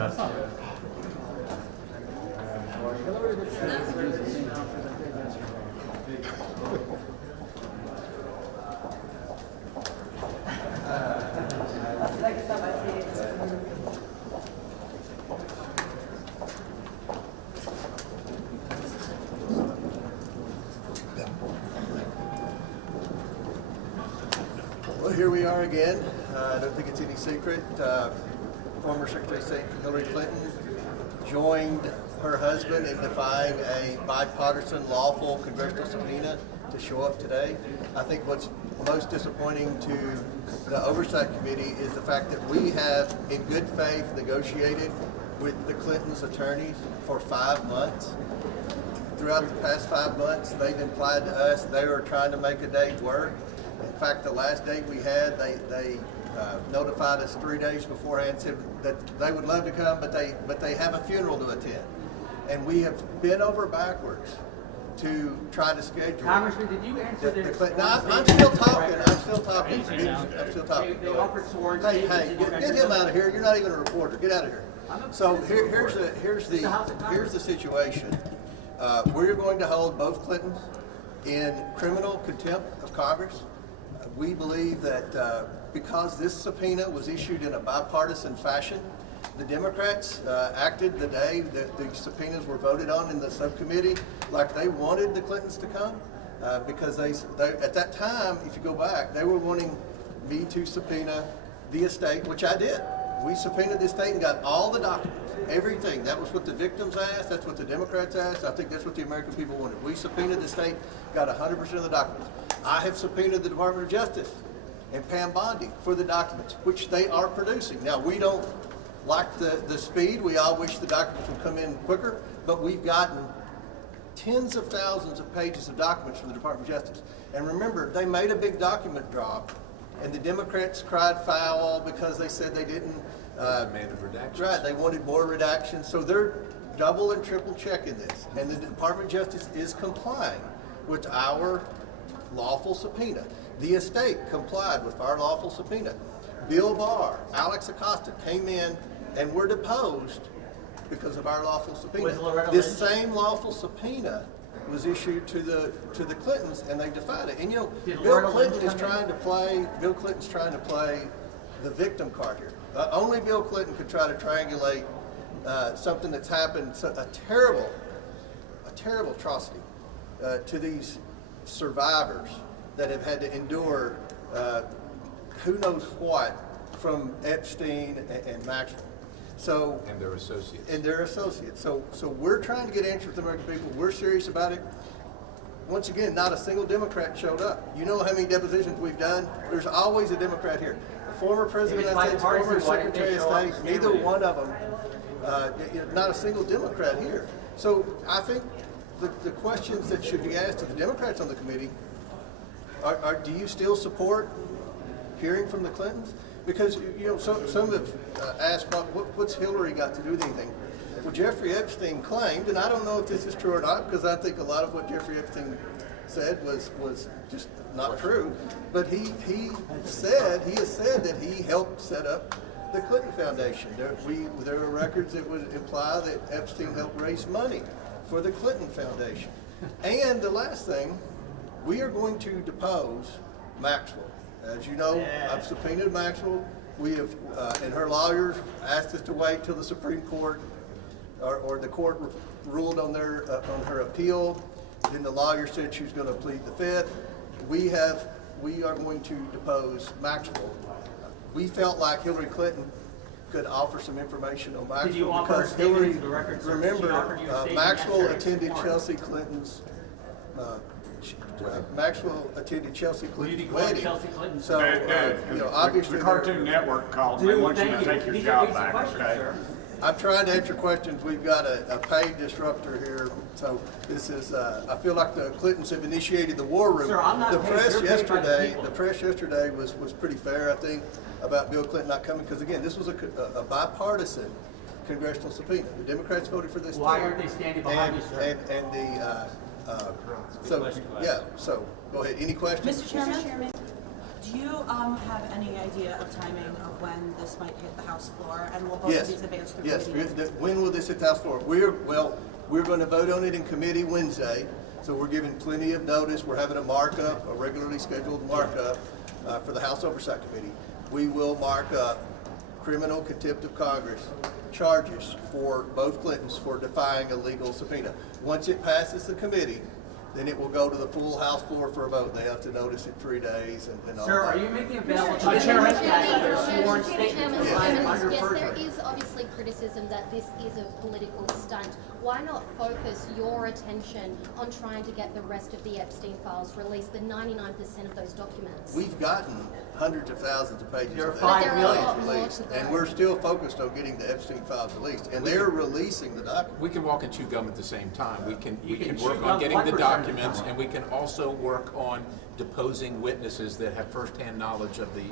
recess. Well, here we are again. I don't think it's any secret. Former Secretary of State Hillary Clinton joined her husband in defying a bipartisan lawful congressional subpoena to show up today. I think what's most disappointing to the Oversight Committee is the fact that we have, in good faith, negotiated with the Clintons' attorneys for 5 months. Throughout the past 5 months, they've implied to us they were trying to make a date work. In fact, the last date we had, they notified us 3 days beforehand, said that they would love to come, but they have a funeral to attend. And we have bent over backwards to try to schedule. Congressman, did you answer this? I'm still talking. I'm still talking. I'm still talking. They offered sworn Hey, statements. get him out of here. You're not even a reporter. Get out of here. So here's the situation. We're going to hold both Clintons in criminal contempt of Congress. We believe that because this subpoena was issued in a bipartisan fashion, the Democrats acted the day that the subpoenas were voted on in the subcommittee like they wanted the Clintons to come, because they at that time, if you go back, they were wanting me to subpoena the estate, which I did. We subpoenaed the estate and got all the documents, everything. That was what the victims asked. That's what the Democrats asked. I think that's what the American people wanted. We subpoenaed the estate, got 100% of the documents. I have subpoenaed the Department of Justice and Pam Bondi for the documents, which they are producing. Now, we don't like the speed. We all wish the documents would come in quicker, but we've gotten tens of thousands of pages of documents from the Department of Justice. And remember, they made a big document drop, and the Democrats cried foul because they said they didn't. Demanded redactions. Right, they wanted more redactions. So they're double and triple checking this. And the Department of Justice is complying with our lawful subpoena. The estate complied with our lawful subpoena. Bill Barr, Alex Acosta came in and were deposed because of our lawful subpoena. This same lawful subpoena was issued to the Clintons, and they defied it. And you know, Bill Clinton's trying to play the victim card here. Only Bill Clinton could try to triangulate something that's happened, a terrible atrocity to these survivors that have had to endure who knows what from Epstein and Maxwell. So and their associates. So we're trying to get answers with the American people. We're serious about it. Once again, not a single Democrat showed up. You know how many depositions we've done? There's always a Democrat here. The former president of the United States, former Secretary of State, neither one of them, not a single Democrat here. So I think the questions that should be asked to the Democrats on the committee are do you still support hearing from the Clintons? Because you know some have asked what's Hillary got to do with anything. Well, Jeffrey Epstein claimed, and I don't know if this is true or not, because I think a lot of what Jeffrey Epstein said was just not true. But he has said that he helped set up the Clinton Foundation. There are records that would imply that Epstein helped raise money for the Clinton Foundation. And the last thing, we are going to depose Maxwell. As you know, I've subpoenaed Maxwell. We have, and her lawyers asked us to wait till the Supreme Court or the court ruled on her appeal. Then the lawyer said she was going to plead the fifth. We are going to depose Maxwell. We felt like Hillary Clinton could offer some information on Maxwell. Did you offer because Hillary, to the record, sir? remember, Maxwell attended Chelsea Clinton's. Maxwell attended Chelsea Clinton's wedding. Chelsea Clinton? So, obviously, the Cartoon Network called. They want you to take your job back. Okay. I'm trying to answer questions. We've got a paid disruptor here, so this is. I feel like the Clintons have initiated the war room. Sir, I'm not the paid. press They're paid by the yesterday. people. The press yesterday was pretty fair, I think, about Bill Clinton not coming because again, this was a bipartisan congressional subpoena. The Democrats voted for this. Why aren't they standing behind you, sir? And the so yeah. So go ahead. Any questions? Mr. Chairman, do Do you have any idea of timing of when this might hit the House floor, and will both of these advance through Yes. committee? When will this hit the House floor? We're going to vote on it in committee Wednesday, so we're giving plenty of notice. We're having a markup, a regularly scheduled markup for the House Oversight Committee. We will mark up criminal contempt of Congress charges for both Clintons for defying a legal subpoena. Once it passes the committee, then it will go to the full House floor for a vote. They have to notice it 3 days and all Sir, that. are you making available to the chairman their sworn statement to sign under Yes, there perjury? is obviously criticism that this is a political stunt. Why not focus your attention on trying to get the rest of the Epstein files released, the 99% of those documents? We've gotten hundreds of thousands of pages There are of 5 Epstein million. files released, and we're still focused on getting the Epstein files released, and they're releasing the documents. We can walk and chew gum at the same time. We can chew work gum on getting the 1% of the documents, time. and we can also work on deposing witnesses that have firsthand knowledge of the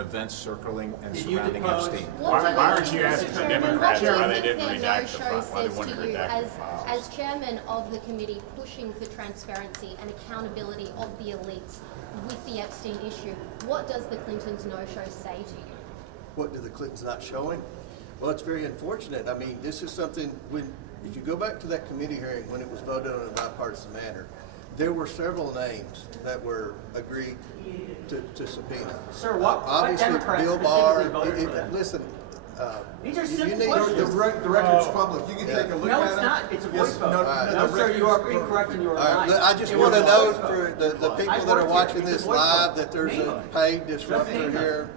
events circling and Did you surrounding depose- Epstein. Why aren't you asking the Democrats What do why you they think didn't their redact the no-show file, why they says wouldn't to you redact the files? as chairman of the committee pushing for transparency and accountability of the elites with the Epstein issue? What does the Clintons no-show say to you? What do the Clintons not showing? Well, it's very unfortunate. I mean, this is something, if you go back to that committee hearing when it was voted on in a bipartisan manner, there were several names that were agreed to subpoena. Sir, what Obviously, Democrats Bill Barr, specifically voted for that? listen, These are you simple need- questions. The record's public, you can Yeah. take a look No, at it. it's not. It's a voice vote. no, No, sir, you are incorrect and you are All right, lying. I just It want to was a voice note vote. for the people I've that are worked watching here. It's this a voice live vote. that there's Name a them. paid disruptor Name them. here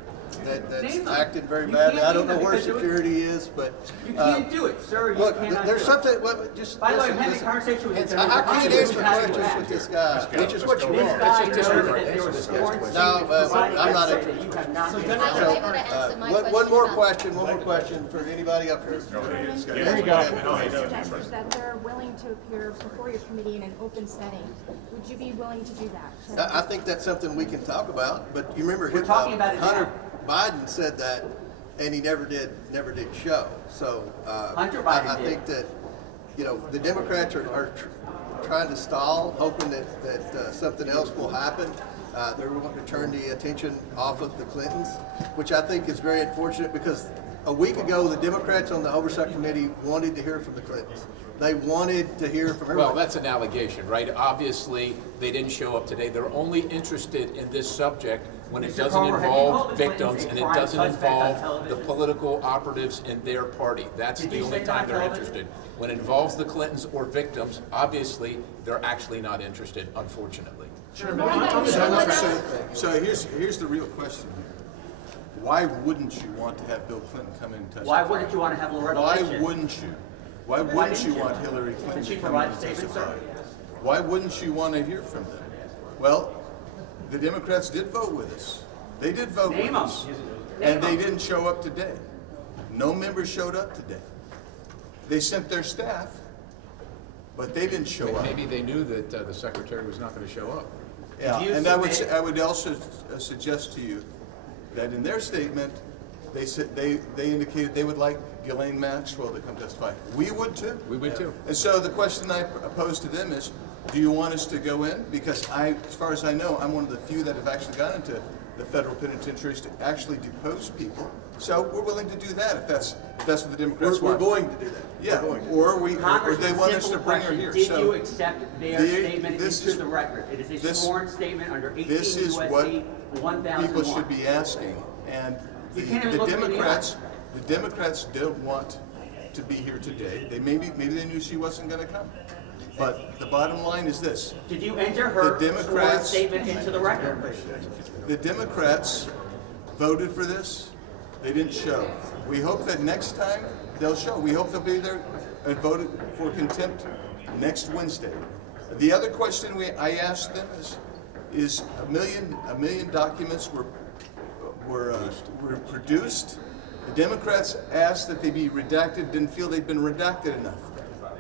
that's Name them. acting very You badly. can't I don't name know them where because it was- security is, but. You can't do it, sir. You Look, cannot there's do it. something, just By the way, listen, I'm having a listen. conversation with you. I can't answer questions with with this guy, which is what you This want. guy It's knows just that disrespect. there were It's sworn disrespect. statements No, provided I'm not yesterday a- that you have not been I'm able able to answer my One question more about- question for anybody up here. There you go. Suggestions that they're willing to appear before your committee in an open setting. Would you be willing to do that? I think that's something we can talk about, but you remember We're talking about it Hunter Biden said that, and he never did show. So Hunter Biden I did. think that the Democrats are trying to stall, hoping that something else will happen. They're wanting to turn the attention off of the Clintons, which I think is very unfortunate because a week ago the Democrats on the Oversight Committee wanted to hear from the Clintons. They wanted to hear from everybody. Well, that's an allegation, right? Obviously, they didn't show up today. They're only interested in this subject when it Mr. doesn't Palmer, have you involve called the Clintons victims a and it crime doesn't suspect on involve the television? political operatives in their party. That's Did the you only say time that they're on television? interested. When it involves the Clintons or victims, obviously, they're actually not interested, unfortunately. So here's the real question here. Why wouldn't you want to have Bill Clinton come in and testify? Why wouldn't you want to have Loretta Why Lynch in? wouldn't you? Why wouldn't you want Hillary Clinton Did she to come in provide and a statement, testify? sir? Why wouldn't you want to hear from them? Well, the Democrats did vote with us. They did vote Name with 'em. us. Name And they 'em. didn't show up today. No members showed up today. They sent their staff, but they didn't show up. Maybe they knew that the secretary was not going to show up. Yeah, you and submit- I would also suggest to you that in their statement, they said they indicated they would like Ghislaine Maxwell to come testify. We would too. We would too. And so the question I pose to them is, do you want us to go in? Because as far as I know, I'm one of the few that have actually gone into the federal penitentiaries to actually depose people. So we're willing to do that if that's what the Democrats We're want. going to do that. Yeah, We're going to. or they Congressman, want us simple to bring her question. here. Did So you accept their the- statement this into is- the record? It is a this- sworn statement under 18 This is what USC 1001. people should be asking, and You can't even the look me in the Democrats don't want to be here today. Maybe they knew she wasn't going to come, but the bottom line is this: Did you enter her The sworn Democrats- statement into the record? the Democrats voted for this. They didn't show. We hope that next time they'll show. We hope they'll be there and vote for contempt next Wednesday. The other question I asked them is a million documents were produced. The Democrats asked that they be redacted, didn't feel they'd been redacted enough.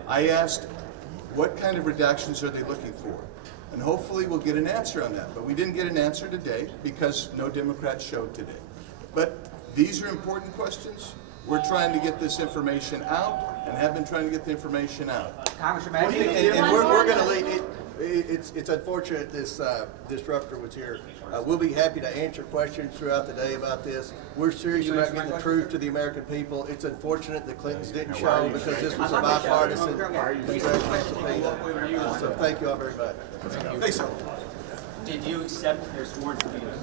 I asked, what kind of redactions are they looking for? And hopefully we'll get an answer on that. But we didn't get an answer today because no Democrats showed today. But these are important questions. We're trying to get this information out and have been trying to get the information out. Congressman, And we're going to lead it. It's unfortunate this disruptor was here. We'll be happy to answer questions throughout the day about this. We're serious about getting the truth to the American people. It's unfortunate the Clintons didn't show because this was a bipartisan congressional subpoena. So thank you all very much. Thanks, sir. Did you accept their sworn subpoena?